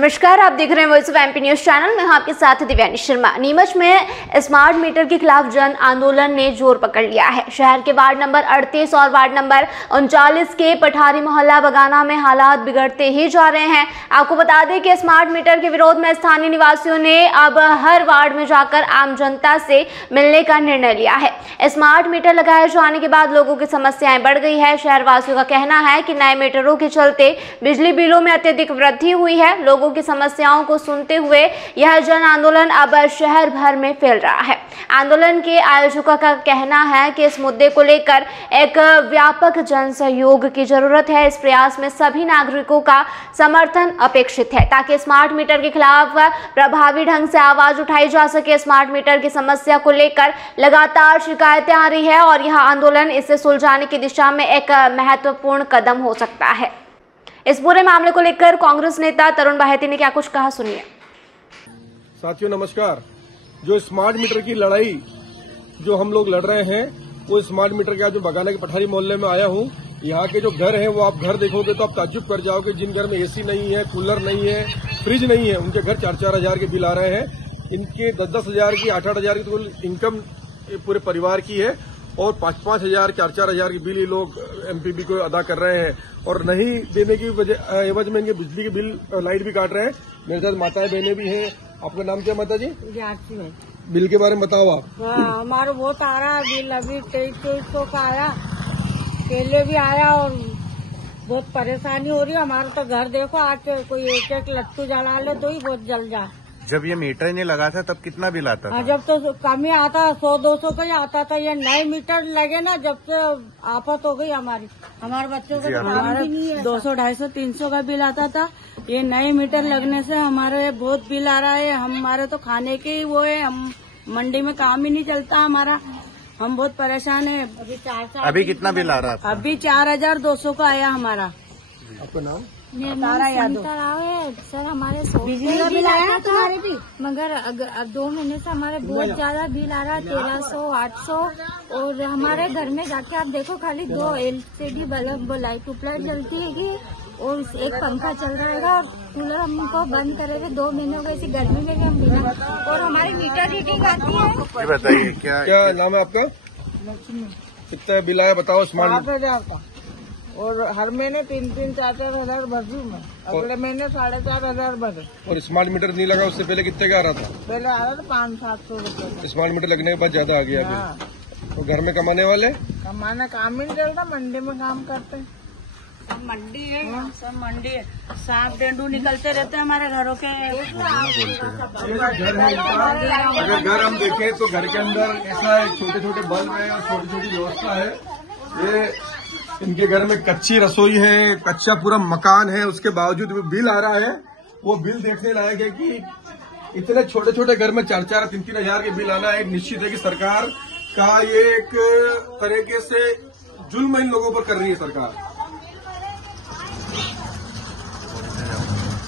नमस्कार, आप देख रहे हैं voice of MP news channel में। आपके साथ दिव्यानी शर्मा। नीमच में स्मार्ट मीटर के खिलाफ जन आंदोलन ने जोर पकड़ लिया है। शहर के वार्ड नंबर 38 और वार्ड नंबर 39 के पठारी मोहल्ला बगाना में हालात बिगड़ते ही जा रहे हैं। आपको बता दें कि स्मार्ट मीटर के विरोध में स्थानीय निवासियों ने अब हर वार्ड में जाकर आम जनता से मिलने का निर्णय लिया है। स्मार्ट मीटर लगाए जाने के बाद लोगों की समस्याएं बढ़ गई है। शहरवासियों का कहना है कि नए मीटरों के चलते बिजली बिलों में अत्यधिक वृद्धि हुई है। लोगों की समस्याओं को सुनते हुए यह जन आंदोलन अब शहर भर में फैल रहा है। आंदोलन के आयोजकों का कहना है कि इस मुद्दे को लेकर एक व्यापक जन सहयोग की जरूरत है। इस प्रयास में सभी नागरिकों का समर्थन अपेक्षित है ताकि स्मार्ट मीटर के खिलाफ प्रभावी ढंग से आवाज उठाई जा सके। स्मार्ट मीटर की समस्या को लेकर लगातार शिकायतें आ रही है और यह आंदोलन इसे सुलझाने की दिशा में एक महत्वपूर्ण कदम हो सकता है। इस पूरे मामले को लेकर कांग्रेस नेता तरुण बाहेती ने क्या कुछ कहा, सुनिए। साथियों नमस्कार। जो स्मार्ट मीटर की लड़ाई जो हम लोग लड़ रहे हैं वो स्मार्ट मीटर के आज जो बगाना के पठारी मोहल्ले में आया हूँ। यहाँ के जो घर हैं वो आप घर देखोगे तो आप ताज्जुब कर जाओगे। जिन घर में एसी नहीं है, कूलर नहीं है, फ्रिज नहीं है, उनके घर 4-4 हजार के बिल आ रहे हैं। इनके 10-10 हजार की, 8-8 हजार की तो इनकम पूरे परिवार की है और 5-5 हजार, 4-4 हजार की बिल ये लोग एमपीबी को अदा कर रहे हैं और नहीं देने की एवज में इनके बिजली के बिल, लाइट भी काट रहे हैं। मेरे साथ माताएं बहनें भी हैं। आपका नाम क्या माता जी? जानती है। बिल के बारे में बताओ आप। हमारा बहुत आ रहा है बिल, अभी 2300 का आया, पहले भी आया और बहुत परेशानी हो रही है। हमारा तो घर देखो, आज कोई एक लट्टू जला ले तो ही बहुत जल जाए। जब ये मीटर नहीं लगा था तब कितना बिल आता था? जब तो कम ही आता, 100-200 का ही आता था। ये नए मीटर लगे ना, जब से आफत हो गई हमारी। हमारे बच्चों का काम भी नहीं है। 200, 250, 300 का बिल आता था। ये नए मीटर लगने से हमारे बहुत बिल आ रहा है। हमारे तो खाने के ही वो है, हम मंडी में काम ही नहीं चलता हमारा। हम बहुत परेशान है। अभी कितना बिल आ रहा है? अभी 4200 का आया हमारा। आपका नाम? सर, हमारे बिजली का बिल आया तुम्हारे भी, मगर अब 2 महीने से हमारे बहुत ज्यादा बिल आ रहा है, 1300, 800। और हमारे घर में जाके आप देखो, खाली 2 LCD बल्ब, लाइट जलती है और एक पंखा चल रहा है और कूलर हमको बंद करे थे 2 महीनों का। इसी गर्मी में भी हम बिना, और हमारी मीटर रीडिंग आती है। बताइए क्या नाम है आपका? कितना बिल आया बताओ स्मार्ट? 8,000 का। और हर महीने 3-3, 4-4 हजार भर दूं मैं। अगले महीने 4,500 हजार भरे। और स्मार्ट मीटर नहीं लगा उससे पहले कितने का आ रहा था? पहले आ रहा था 500-700 रुपए। स्मार्ट मीटर लगने के बाद ज्यादा आ गया अभी। तो घर में कमाने वाले? कमाना काम ही नहीं चलता, मंडी में काम करते हैं। सब मंडी है, सब मंडी है। सांप डेंडू निकलते रहते हैं हमारे घरों के। अगर घर हम देखें तो घर के अंदर ऐसा है, छोटे-छोटे बल्ब है और छोटी-छोटी व्यवस्था है। ये इनके घर में कच्ची रसोई है, कच्चा पूरा मकान है, उसके बावजूद भी बिल आ रहा है। वो बिल देखने लायक है कि इतने छोटे छोटे घर में 4-4, 3-3 हजार के बिल आना एक निश्चित है कि सरकार का ये एक तरीके से जुल्म इन लोगों पर कर रही है सरकार।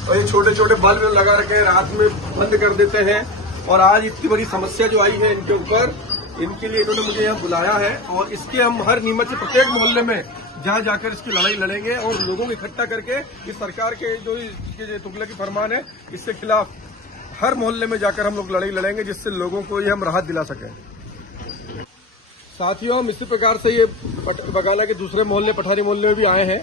और ये छोटे छोटे बल्ब लगा रखे हैं, रात में बंद कर देते हैं। और आज इतनी बड़ी समस्या जो आई है इनके ऊपर, इनके लिए इन्होंने मुझे यहाँ बुलाया है और इसके हम हर नीमच से प्रत्येक मोहल्ले में जहाँ जाकर इसकी लड़ाई लड़ेंगे और लोगों को इकट्ठा करके इस सरकार के जो तुगलकी फरमान है इसके खिलाफ हर मोहल्ले में जाकर हम लोग लड़ाई लड़ेंगे, जिससे लोगों को ये हम राहत दिला सकें। साथियों, हम इसी प्रकार से ये बगाना के दूसरे मोहल्ले, पठारी मोहल्ले में भी आए हैं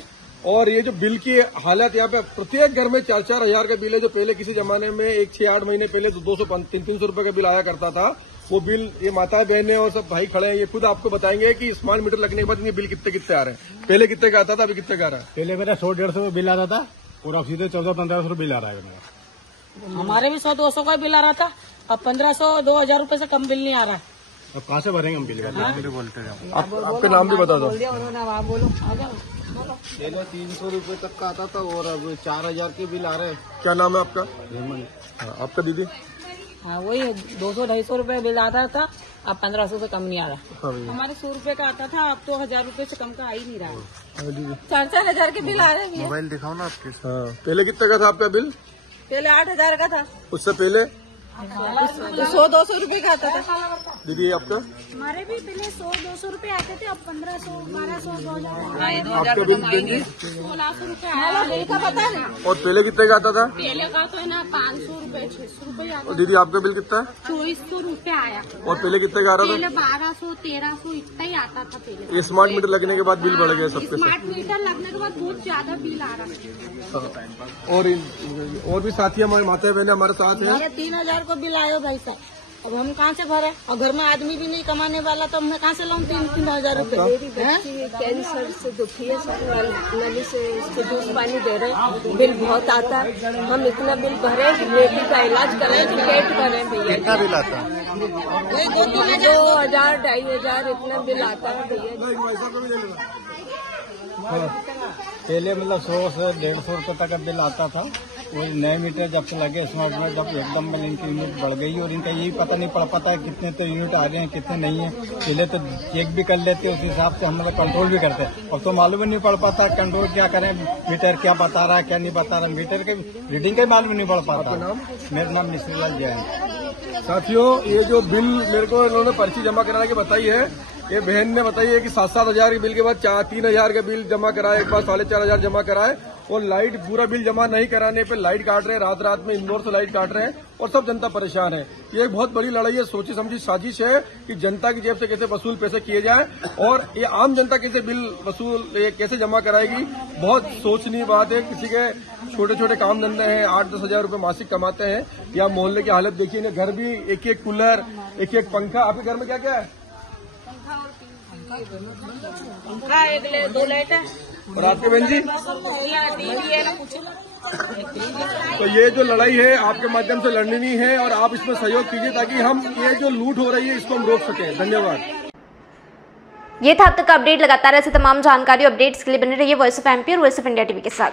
और ये जो बिल की हालत यहाँ पे प्रत्येक घर में 4-4 हजार का बिल है। जो पहले किसी जमाने में 6-8 महीने पहले 200-300 रुपए का बिल आया करता था, वो बिल ये माता बहनें और सब भाई खड़े हैं, ये खुद आपको बताएंगे कि स्मार्ट मीटर लगने के बाद इनके बिल कितने आ रहे हैं। पहले कितने का आता था, अभी कितने का आ रहा है? पहले मेरा 100-150 बिल आता था और अब सीधे 1400-1500 बिल आ रहा है मेरा। हमारे भी 100-200 का बिल आ रहा था, अब 1500-2000 रुपए से कम बिल नहीं आ रहा है। अब कहाँ से भरेंगे हम बिल का? बोलते हैं आपका नाम भी बता दो। पहले 300 रुपए तक का आता था और अब 4000 के बिल आ रहे हैं। क्या नाम है आपका? आपका दीदी? हाँ, वही 200-250 रुपए बिल आता था, अब 1500 से कम नहीं आ रहा। हमारे 100 रुपए का आता था, अब तो 1000 रुपए से कम का आ ही नहीं रहा है। 4-4 हजार के बिल आ रहे हैं। मोबाइल दिखाओ ना आपके। हाँ, पहले कितने का था आपका बिल? पहले 8,000 का था। उससे पहले तो 100-200 रुपए का आता था। दीदी आपका हमारे भी पहले 100-200 रुपए आते थे, अब 1500-1200 2000 आपका बिल देंगे 1600 रुपए बिल का पता नहीं। और पहले कितने का आता था? पहले का तो है ना 500 रुपए 600 रुपए आता और दीदी आपका बिल कितना है? 2400 रुपए आया। और पहले कितने का आ रहा था? पहले 1200-1300 इतना ही आता था पहले। ये स्मार्ट मीटर लगने के बाद बिल बढ़ गया सबके सब। स्मार्ट मीटर लगने के बाद बहुत ज्यादा बिल आ रहा है। और भी साथी हमारे माता बहने हमारे साथ हैं। 3000 को बिल आयो भाई साहब, अब हम कहाँ से भरे? और घर में आदमी भी नहीं कमाने वाला, तो मैं कहाँ से लाऊं 3-3000 रुपए? कैंसर से दुखी है सर, नली से दूध पानी दे रहे, बिल बहुत आता है। हम इतना बिल भरे, बेटी का इलाज करें कि पेट भरें भैया। कितना बिल आता है? 2000 2500 इतना बिल आता है भैया। पहले मतलब 100 से 150 रुपए तक का बिल आता था। और नए मीटर जब से लगे स्मार्ट मीटर, जब एकदम इनकी यूनिट बढ़ गई और इनका यही पता नहीं पड़ पाता है कितने तो यूनिट आ रहे हैं कितने नहीं है। पहले तो चेक भी कर लेते, उस हिसाब से हम लोग कंट्रोल भी करते हैं। अब तो मालूम ही नहीं पड़ पाता कंट्रोल क्या करें, मीटर क्या बता रहा है क्या नहीं बता रहा, मीटर के रीडिंग का मालूम नहीं पड़ पाता। मेरा नाम मिश्रीलाल जैन। साथियों, ये जो बिल मेरे को इन्होंने पर्ची जमा करा के बताई है, ये बहन ने बताई है कि 7-7 हजार के बिल के बाद 3,000 का बिल जमा कराए, एक बार 4,500 जमा कराए। और लाइट पूरा बिल जमा नहीं कराने पे लाइट काट रहे हैं, रात में इंदौर से लाइट काट रहे हैं और सब जनता परेशान है। ये एक बहुत बड़ी लड़ाई है, सोची समझी साजिश है कि जनता की जेब से कैसे वसूल पैसे किए जाए और ये आम जनता कैसे बिल वसूल कैसे जमा कराएगी। बहुत सोचनीय बात है। किसी के छोटे छोटे काम धंधे हैं, 8-10 हजार रूपये मासिक कमाते हैं। या मोहल्ले की हालत देखिए, इन्हें घर भी एक कूलर, एक पंखा। आपके घर में क्या क्या है? पंखा, 2 लाइट है। और आपके बहन जी? तो ये जो लड़ाई है आपके माध्यम से लड़नी है और आप इसमें सहयोग कीजिए ताकि हम ये जो लूट हो रही है इसको हम रोक सकें। धन्यवाद। ये था अब तक का अपडेट। लगातार ऐसे तमाम जानकारी अपडेट्स के लिए बने रहिए वॉइस ऑफ एमपी और वॉइस ऑफ इंडिया टीवी के साथ।